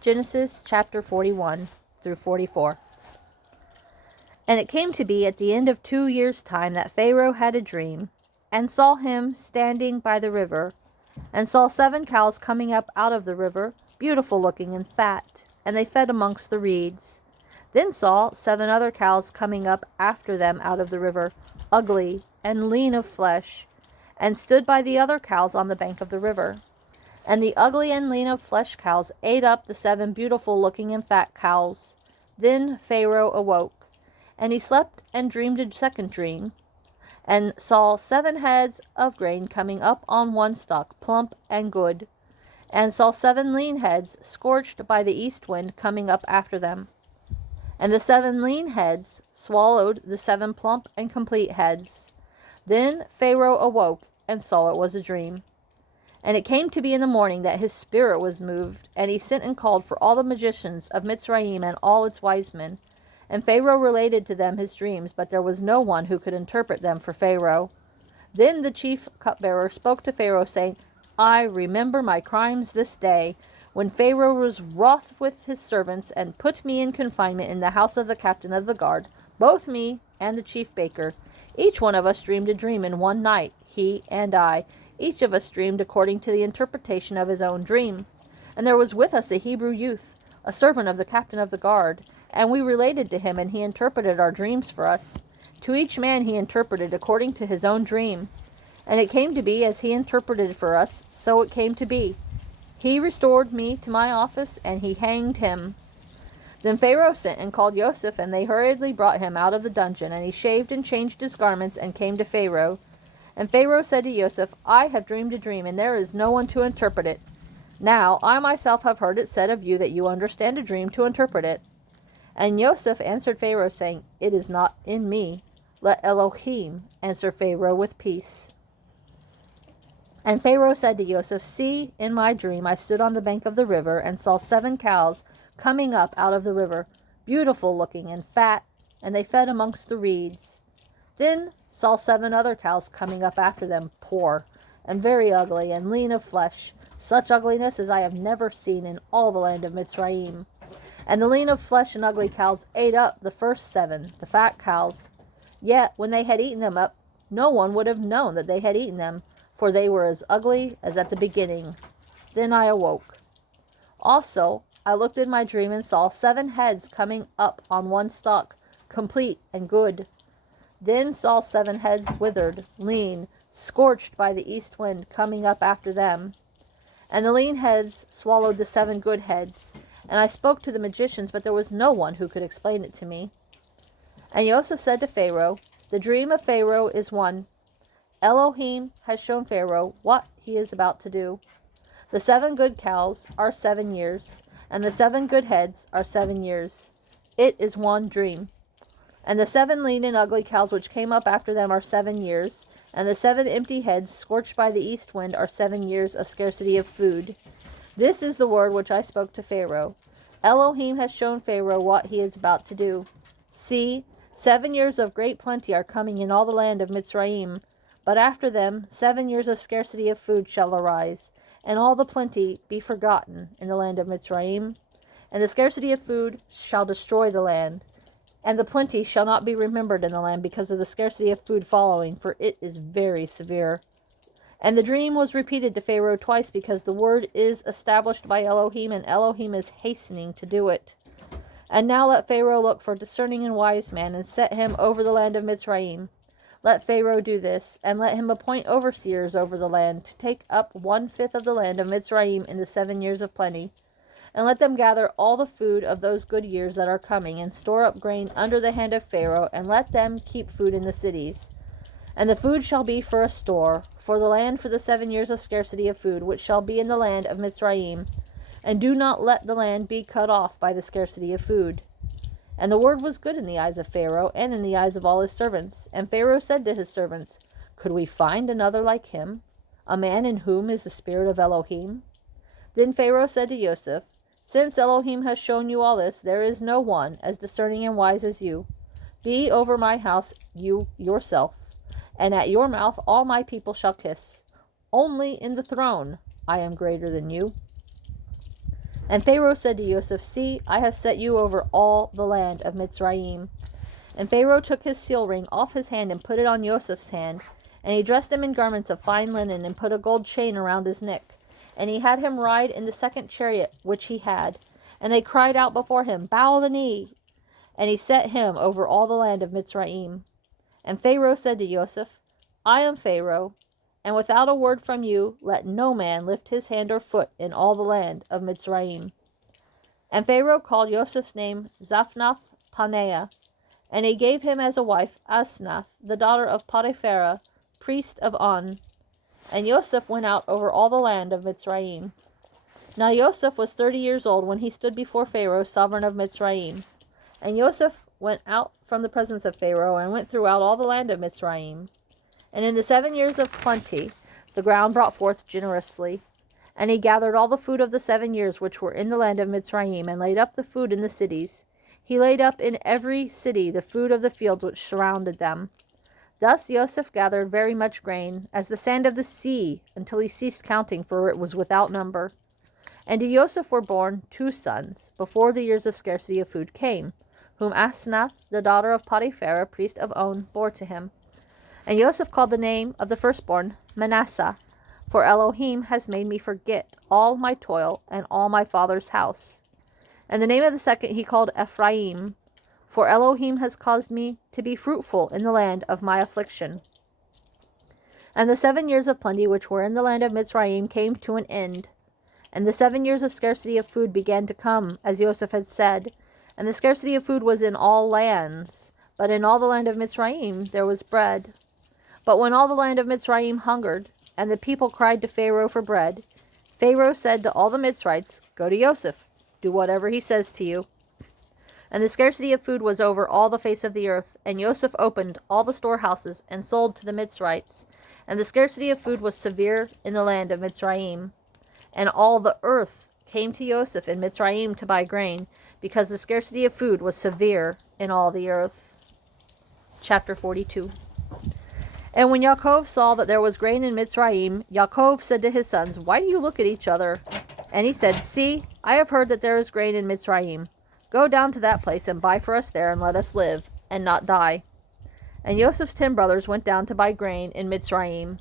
Genesis chapter 41 through 44. And it came to be at the end of 2 years' time that Pharaoh had a dream, and saw him standing by the river, and saw 7 cows coming up out of the river, beautiful looking and fat, and they fed amongst the reeds. Then saw 7 other cows coming up after them out of the river, ugly and lean of flesh, and stood by the other cows on the bank of the river. And the ugly and lean of flesh cows ate up the 7 beautiful looking and fat cows. Then Pharaoh awoke, and he slept and dreamed a second dream, and saw 7 heads of grain coming up on one stalk, plump and good, and saw 7 lean heads scorched by the east wind coming up after them. And the 7 lean heads swallowed the 7 plump and complete heads. Then Pharaoh awoke and saw it was a dream. And it came to be in the morning that his spirit was moved, and he sent and called for all the magicians of Mitzrayim and all its wise men. And Pharaoh related to them his dreams, but there was no one who could interpret them for Pharaoh. Then the chief cupbearer spoke to Pharaoh, saying, I remember my crimes this day, when Pharaoh was wroth with his servants, and put me in confinement in the house of the captain of the guard, both me and the chief baker. Each one of us dreamed a dream in one night, he and I. Each of us dreamed according to the interpretation of his own dream. And there was with us a Hebrew youth, a servant of the captain of the guard, and we related to him, and he interpreted our dreams for us. To each man he interpreted according to his own dream. And it came to be as he interpreted for us, so it came to be. He restored me to my office, and he hanged him. Then Pharaoh sent and called Joseph, and they hurriedly brought him out of the dungeon, and he shaved and changed his garments, and came to Pharaoh. And Pharaoh said to Joseph, I have dreamed a dream, and there is no one to interpret it. Now I myself have heard it said of you that you understand a dream to interpret it. And Joseph answered Pharaoh, saying, It is not in me. Let Elohim answer Pharaoh with peace. And Pharaoh said to Joseph, See, in my dream I stood on the bank of the river, and saw 7 cows coming up out of the river, beautiful looking and fat, and they fed amongst the reeds. Then saw 7 other cows coming up after them, poor, and very ugly, and lean of flesh, such ugliness as I have never seen in all the land of Mitzrayim. And the lean of flesh and ugly cows ate up the first 7, the fat cows. Yet when they had eaten them up, no one would have known that they had eaten them, for they were as ugly as at the beginning. Then I awoke. Also I looked in my dream and saw 7 heads coming up on one stalk, complete and good. Then saw 7 heads withered, lean, scorched by the east wind, coming up after them. And the lean heads swallowed the 7 good heads. And I spoke to the magicians, but there was no one who could explain it to me. And Joseph said to Pharaoh, The dream of Pharaoh is one. Elohim has shown Pharaoh what he is about to do. The 7 good cows are 7 years, and the 7 good heads are 7 years. It is one dream. And the 7 lean and ugly cows which came up after them are 7 years, and the 7 empty heads scorched by the east wind are 7 years of scarcity of food. This is the word which I spoke to Pharaoh. Elohim has shown Pharaoh what he is about to do. See, 7 years of great plenty are coming in all the land of Mitzrayim, but after them 7 years of scarcity of food shall arise, and all the plenty be forgotten in the land of Mitzrayim. And the scarcity of food shall destroy the land, and the plenty shall not be remembered in the land because of the scarcity of food following, for it is very severe. And the dream was repeated to Pharaoh twice, because the word is established by Elohim, and Elohim is hastening to do it. And now let Pharaoh look for a discerning and wise man, and set him over the land of Mitzrayim. Let Pharaoh do this, and let him appoint overseers over the land, to take up 1/5 of the land of Mitzrayim in the 7 years of plenty. And let them gather all the food of those good years that are coming, and store up grain under the hand of Pharaoh, and let them keep food in the cities. And the food shall be for a store, for the land for the 7 years of scarcity of food, which shall be in the land of Mitzrayim. And do not let the land be cut off by the scarcity of food. And the word was good in the eyes of Pharaoh, and in the eyes of all his servants. And Pharaoh said to his servants, Could we find another like him, a man in whom is the spirit of Elohim? Then Pharaoh said to Joseph, Since Elohim has shown you all this, there is no one as discerning and wise as you. Be over my house you yourself, and at your mouth all my people shall kiss. Only in the throne I am greater than you. And Pharaoh said to Joseph, See, I have set you over all the land of Mitzrayim. And Pharaoh took his seal ring off his hand and put it on Joseph's hand. And he dressed him in garments of fine linen and put a gold chain around his neck. And he had him ride in the second chariot which he had. And they cried out before him, Bow the knee. And he set him over all the land of Mitzrayim. And Pharaoh said to Joseph, I am Pharaoh, and without a word from you, let no man lift his hand or foot in all the land of Mitzrayim. And Pharaoh called Joseph's name Zaphnath Paneah, and he gave him as a wife Asnath, the daughter of Potiphera, priest of On. And Joseph went out over all the land of Mitzrayim. Now Joseph was 30 years old when he stood before Pharaoh, sovereign of Mitzrayim. And Joseph went out from the presence of Pharaoh, and went throughout all the land of Mitzrayim. And in the 7 years of plenty, the ground brought forth generously. And he gathered all the food of the 7 years which were in the land of Mitzrayim, and laid up the food in the cities. He laid up in every city the food of the fields which surrounded them. Thus Joseph gathered very much grain, as the sand of the sea, until he ceased counting, for it was without number. And to Joseph were born 2 sons, before the years of scarcity of food came, whom Asnath, the daughter of Potiphera, priest of On, bore to him. And Joseph called the name of the firstborn Manasseh, for Elohim has made me forget all my toil and all my father's house. And the name of the second he called Ephraim, for Elohim has caused me to be fruitful in the land of my affliction. And the 7 years of plenty which were in the land of Mitzrayim came to an end. And the 7 years of scarcity of food began to come, as Joseph had said. And the scarcity of food was in all lands, but in all the land of Mitzrayim there was bread. But when all the land of Mitzrayim hungered, and the people cried to Pharaoh for bread, Pharaoh said to all the Mitzrites, Go to Joseph, do whatever he says to you. And the scarcity of food was over all the face of the earth, and Joseph opened all the storehouses and sold to the Mitzrites. And the scarcity of food was severe in the land of Mitzrayim. And all the earth came to Joseph in Mitzrayim to buy grain, because the scarcity of food was severe in all the earth. Chapter 42. And when Yaakov saw that there was grain in Mitzrayim, Yaakov said to his sons, Why do you look at each other? And he said, See, I have heard that there is grain in Mitzrayim. Go down to that place and buy for us there, and let us live, and not die. And Joseph's 10 brothers went down to buy grain in Mitzrayim.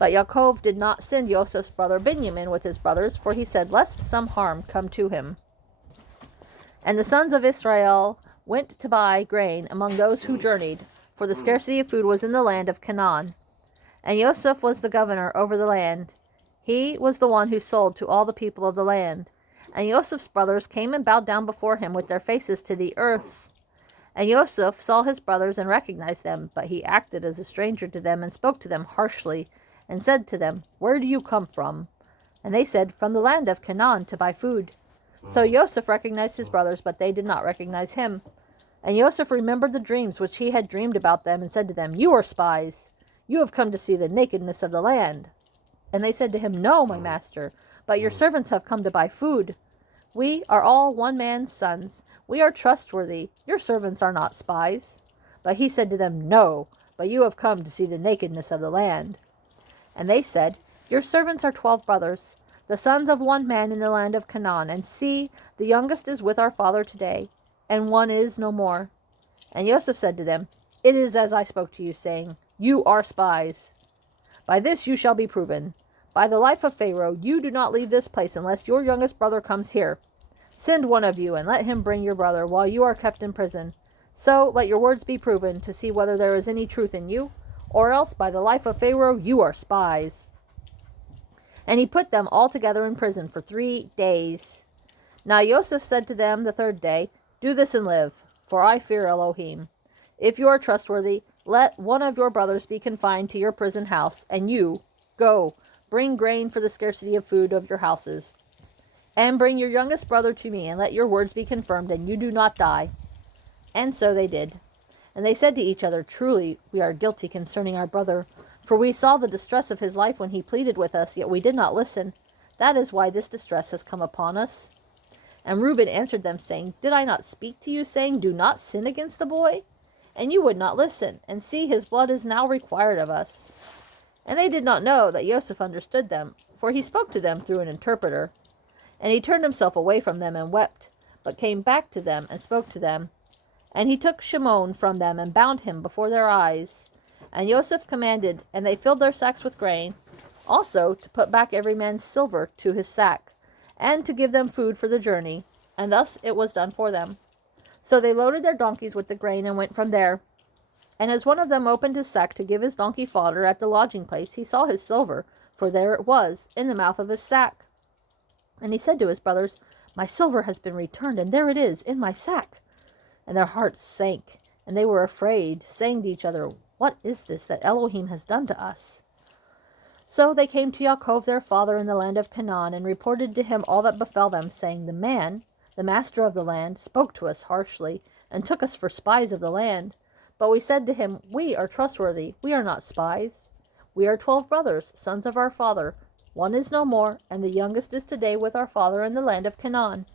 But Yaakov did not send Joseph's brother Benjamin with his brothers, for he said, Lest some harm come to him. And the sons of Israel went to buy grain among those who journeyed, for the scarcity of food was in the land of Canaan. And Joseph was the governor over the land. He was the one who sold to all the people of the land. And Joseph's brothers came and bowed down before him with their faces to the earth. And Joseph saw his brothers and recognized them, but he acted as a stranger to them and spoke to them harshly, and said to them, Where do you come from? And they said, From the land of Canaan to buy food. So Joseph recognized his brothers, but they did not recognize him. And Joseph remembered the dreams which he had dreamed about them, and said to them, You are spies. You have come to see the nakedness of the land. And they said to him, No, my master, but your servants have come to buy food. We are all one man's sons. We are trustworthy. Your servants are not spies. But he said to them, No, but you have come to see the nakedness of the land. And they said, Your servants are 12 brothers, the sons of one man in the land of Canaan. And see, the youngest is with our father today, and one is no more. And Joseph said to them, It is as I spoke to you, saying, You are spies. By this you shall be proven. By the life of Pharaoh, you do not leave this place unless your youngest brother comes here. Send one of you, and let him bring your brother while you are kept in prison. So let your words be proven, to see whether there is any truth in you, or else by the life of Pharaoh you are spies. And he put them all together in prison for 3 days. Now Joseph said to them the 3rd day, Do this and live, for I fear Elohim. If you are trustworthy, let one of your brothers be confined to your prison house, and you, go, bring grain for the scarcity of food of your houses. And bring your youngest brother to me, and let your words be confirmed, and you do not die. And so they did. And they said to each other, Truly, we are guilty concerning our brother, for we saw the distress of his life when he pleaded with us, yet we did not listen. That is why this distress has come upon us. And Reuben answered them, saying, Did I not speak to you, saying, Do not sin against the boy? And you would not listen, and see, his blood is now required of us. And they did not know that Joseph understood them, for he spoke to them through an interpreter. And he turned himself away from them and wept, but came back to them and spoke to them. And he took Shimon from them and bound him before their eyes. And Joseph commanded, and they filled their sacks with grain, also to put back every man's silver to his sack, and to give them food for the journey. And thus it was done for them. So they loaded their donkeys with the grain and went from there. And as one of them opened his sack to give his donkey fodder at the lodging place, he saw his silver, for there it was, in the mouth of his sack. And he said to his brothers, "My silver has been returned, and there it is, in my sack." And their hearts sank, and they were afraid, saying to each other, "What is this that Elohim has done to us?" So they came to Yaakov their father in the land of Canaan, and reported to him all that befell them, saying, "The man, the master of the land, spoke to us harshly, and took us for spies of the land. But we said to him, We are trustworthy, we are not spies. We are 12 brothers, sons of our father. One is no more, and the youngest is today with our father in the land of Canaan.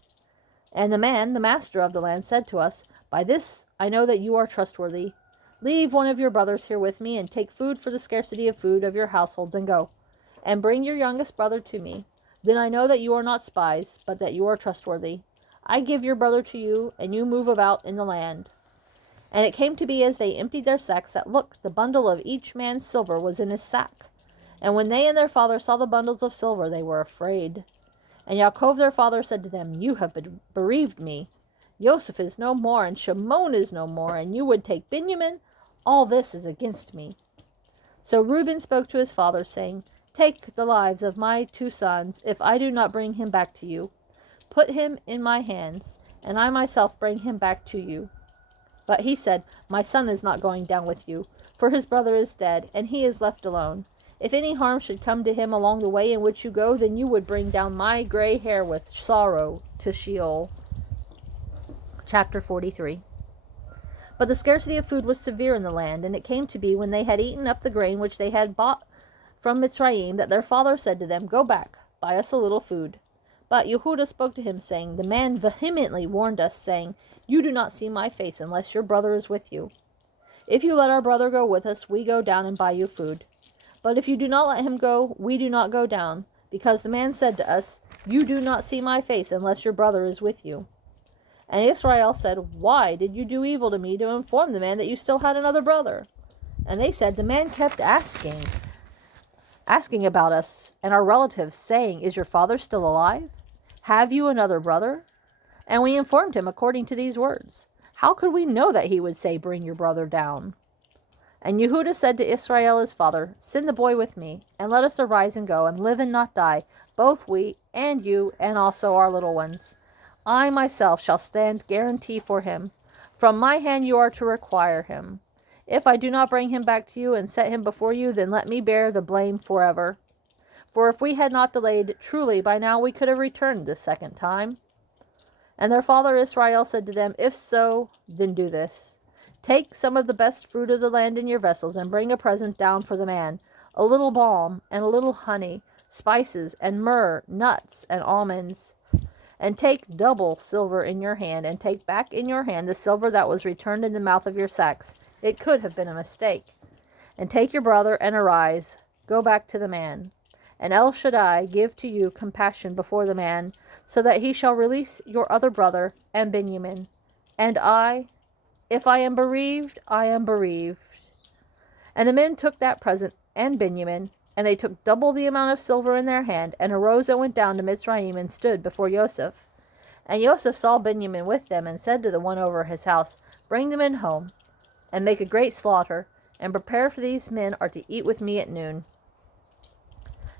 And the man, the master of the land, said to us, By this I know that you are trustworthy. Leave one of your brothers here with me, and take food for the scarcity of food of your households, and go. And bring your youngest brother to me. Then I know that you are not spies, but that you are trustworthy. I give your brother to you, and you move about in the land." And it came to be as they emptied their sacks that, look, the bundle of each man's silver was in his sack. And when they and their father saw the bundles of silver, they were afraid. And Yaakov their father said to them, "You have bereaved me. Joseph is no more, and Shimon is no more, and you would take Benjamin? All this is against me." So Reuben spoke to his father, saying, "Take the lives of my 2 sons, if I do not bring him back to you. Put him in my hands, and I myself bring him back to you." But he said, "My son is not going down with you, for his brother is dead, and he is left alone. If any harm should come to him along the way in which you go, then you would bring down my gray hair with sorrow to Sheol." Chapter 43. But the scarcity of food was severe in the land, and it came to be, when they had eaten up the grain which they had bought from Mitzrayim, that their father said to them, "Go back, buy us a little food." But Yehudah spoke to him, saying, "The man vehemently warned us, saying, You do not see my face unless your brother is with you. If you let our brother go with us, we go down and buy you food. But if you do not let him go, we do not go down, because the man said to us, You do not see my face unless your brother is with you." And Israel said, "Why did you do evil to me to inform the man that you still had another brother?" And they said, "The man kept asking about us and our relatives, saying, Is your father still alive? Have you another brother?" And we informed him according to these words. How could we know that he would say, "Bring your brother down"? And Yehudah said to Israel his father, "Send the boy with me, and let us arise and go, and live and not die, both we and you, and also our little ones. I myself shall stand guarantee for him. From my hand you are to require him. If I do not bring him back to you and set him before you, then let me bear the blame forever. For if we had not delayed, truly by now we could have returned this second time." And their father Israel said to them, "If so, then do this. Take some of the best fruit of the land in your vessels, and bring a present down for the man, a little balm, and a little honey, spices, and myrrh, nuts, and almonds. And take double silver in your hand, and take back in your hand the silver that was returned in the mouth of your sacks. It could have been a mistake. And take your brother, and arise, go back to the man. And El Shaddai give to you compassion before the man, so that he shall release your other brother and Benjamin. And I, if I am bereaved, I am bereaved." And the men took that present and Benjamin, and they took double the amount of silver in their hand, and arose and went down to Mitzrayim, and stood before Joseph. And Joseph saw Benjamin with them, and said to the one over his house, "Bring the men home, and make a great slaughter, and prepare, for these men are to eat with me at noon."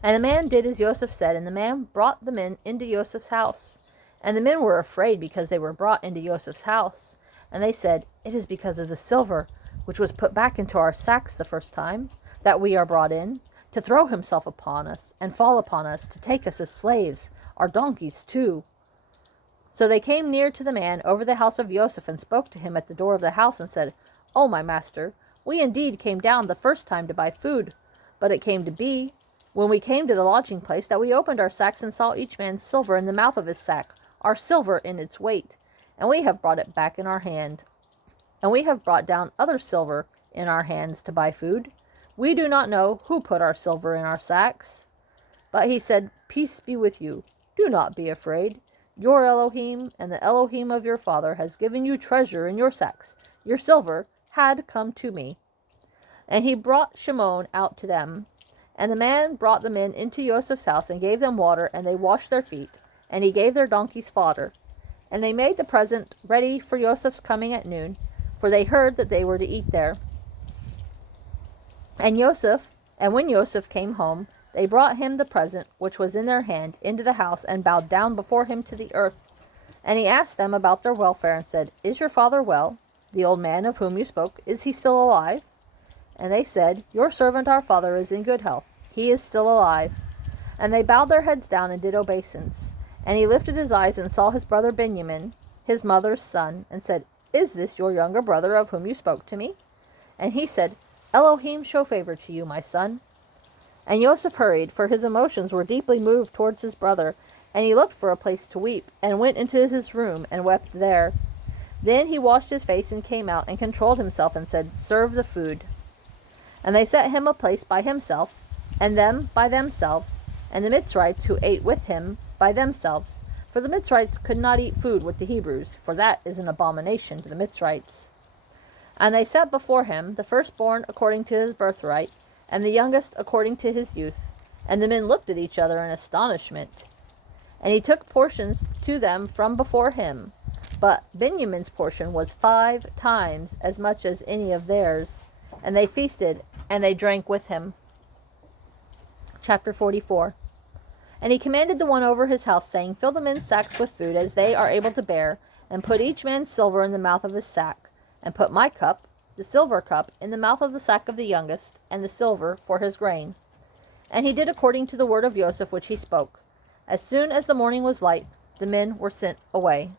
And the man did as Joseph said, and the man brought the men into Joseph's house. And the men were afraid, because they were brought into Joseph's house. And they said, "It is because of the silver, which was put back into our sacks the first time, that we are brought in, to throw himself upon us, and fall upon us, to take us as slaves, our donkeys too." So they came near to the man over the house of Joseph, and spoke to him at the door of the house, and said, "O my master, we indeed came down the first time to buy food. But it came to be, when we came to the lodging place, that we opened our sacks, and saw each man's silver in the mouth of his sack, our silver in its weight. And we have brought it back in our hand. And we have brought down other silver in our hands to buy food. We do not know who put our silver in our sacks." But he said, "Peace be with you. Do not be afraid. Your Elohim and the Elohim of your father has given you treasure in your sacks. Your silver had come to me." And he brought Shimon out to them. And the man brought the men into Joseph's house and gave them water, and they washed their feet. And he gave their donkeys fodder. And they made the present ready for Joseph's coming at noon, for they heard that they were to eat there. And when Joseph came home, they brought him the present which was in their hand into the house, and bowed down before him to the earth. And he asked them about their welfare, and said, "Is your father well? The old man of whom you spoke, is he still alive?" And they said, "Your servant our father is in good health. He is still alive." And they bowed their heads down and did obeisance. And he lifted his eyes and saw his brother Benjamin, his mother's son, and said, "Is this your younger brother of whom you spoke to me?" And he said, "Elohim show favor to you, my son." And Joseph hurried, for his emotions were deeply moved towards his brother, and he looked for a place to weep, and went into his room and wept there. Then he washed his face and came out and controlled himself and said, "Serve the food." And they set him a place by himself, and them by themselves, and the Mitzrites who ate with him by themselves. For the Mitzrites could not eat food with the Hebrews, for that is an abomination to the Mitzrites. And they set before him the firstborn according to his birthright, and the youngest according to his youth. And the men looked at each other in astonishment. And he took portions to them from before him. But Benjamin's portion was 5 times as much as any of theirs. And they feasted, and they drank with him. Chapter 44. And he commanded the one over his house, saying, "Fill the men's sacks with food, as they are able to bear, and put each man's silver in the mouth of his sack. And put my cup, the silver cup, in the mouth of the sack of the youngest, and the silver for his grain." And he did according to the word of Joseph which he spoke. As soon as the morning was light, the men were sent away.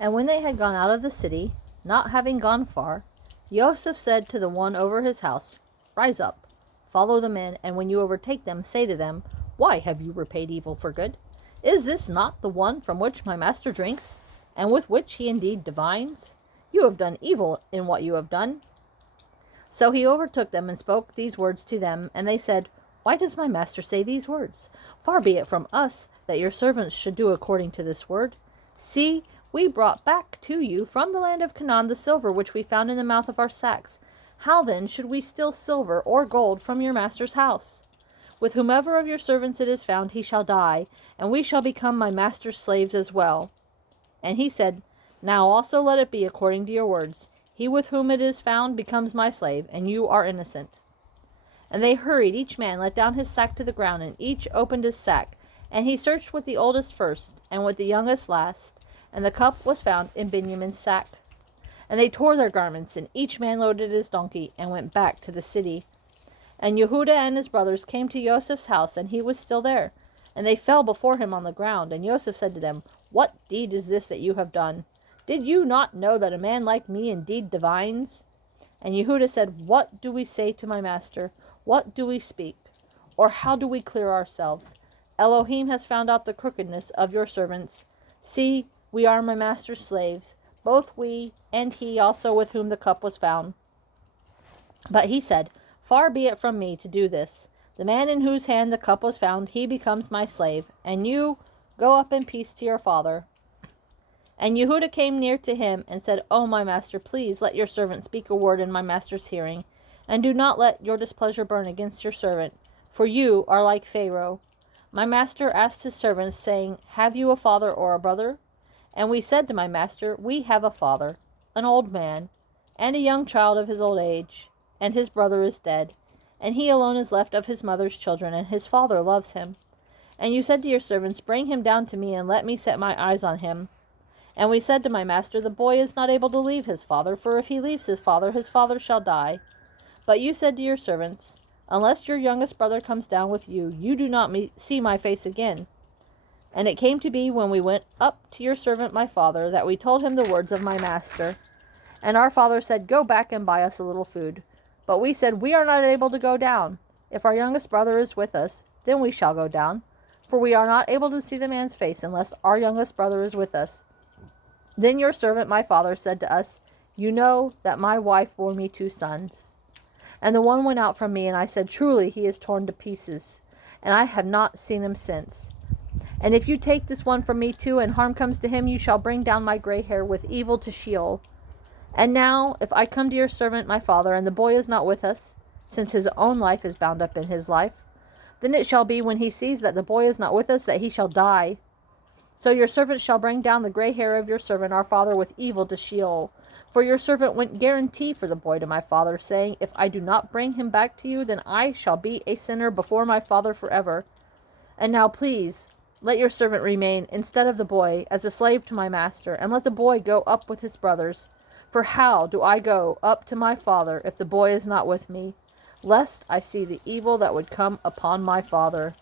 And when they had gone out of the city, not having gone far, Joseph said to the one over his house, "Rise up, follow the men, and when you overtake them, say to them, 'Why have you repaid evil for good? Is this not the one from which my master drinks, and with which he indeed divines? You have done evil in what you have done.'" So he overtook them and spoke these words to them, and they said, "Why does my master say these words? Far be it from us that your servants should do according to this word. See, we brought back to you from the land of Canaan the silver which we found in the mouth of our sacks. How then should we steal silver or gold from your master's house? With whomever of your servants it is found, he shall die, and we shall become my master's slaves as well." And he said, "Now also let it be according to your words. He with whom it is found becomes my slave, and you are innocent." And they hurried, each man let down his sack to the ground, and each opened his sack. And he searched with the oldest first, and with the youngest last. And the cup was found in Benjamin's sack. And they tore their garments, and each man loaded his donkey, and went back to the city. And Yehudah and his brothers came to Joseph's house, and he was still there. And they fell before him on the ground. And Joseph said to them, "What deed is this that you have done? Did you not know that a man like me indeed divines?" And Yehudah said, "What do we say to my master? What do we speak? Or how do we clear ourselves? Elohim has found out the crookedness of your servants. See, we are my master's slaves, both we and he also with whom the cup was found." But he said, "Far be it from me to do this. The man in whose hand the cup was found, he becomes my slave. And you, go up in peace to your father." And Yehudah came near to him and said, "O my master, please let your servant speak a word in my master's hearing. And do not let your displeasure burn against your servant, for you are like Pharaoh. My master asked his servants, saying, 'Have you a father or a brother?' And we said to my master, 'We have a father, an old man, and a young child of his old age, and his brother is dead, and he alone is left of his mother's children, and his father loves him. And you said to your servants, Bring him down to me, and let me set my eyes on him. And we said to my master, The boy is not able to leave his father, for if he leaves his father shall die. But you said to your servants, Unless your youngest brother comes down with you, you do not see my face again. And it came to be, when we went up to your servant my father, that we told him the words of my master. And our father said, Go back and buy us a little food. But we said, We are not able to go down. If our youngest brother is with us, then we shall go down. For we are not able to see the man's face unless our youngest brother is with us. Then your servant my father said to us, You know that my wife bore me 2 sons. And the one went out from me, and I said, Truly he is torn to pieces, and I have not seen him since. And if you take this one from me too, and harm comes to him, you shall bring down my gray hair with evil to Sheol. And now, if I come to your servant my father, and the boy is not with us, since his own life is bound up in his life, then it shall be when he sees that the boy is not with us, that he shall die. So your servant shall bring down the gray hair of your servant our father with evil to Sheol. For your servant went guarantee for the boy to my father, saying, if I do not bring him back to you, then I shall be a sinner before my father forever. And now please, let your servant remain instead of the boy as a slave to my master, and let the boy go up with his brothers. For how do I go up to my father if the boy is not with me, lest I see the evil that would come upon my father?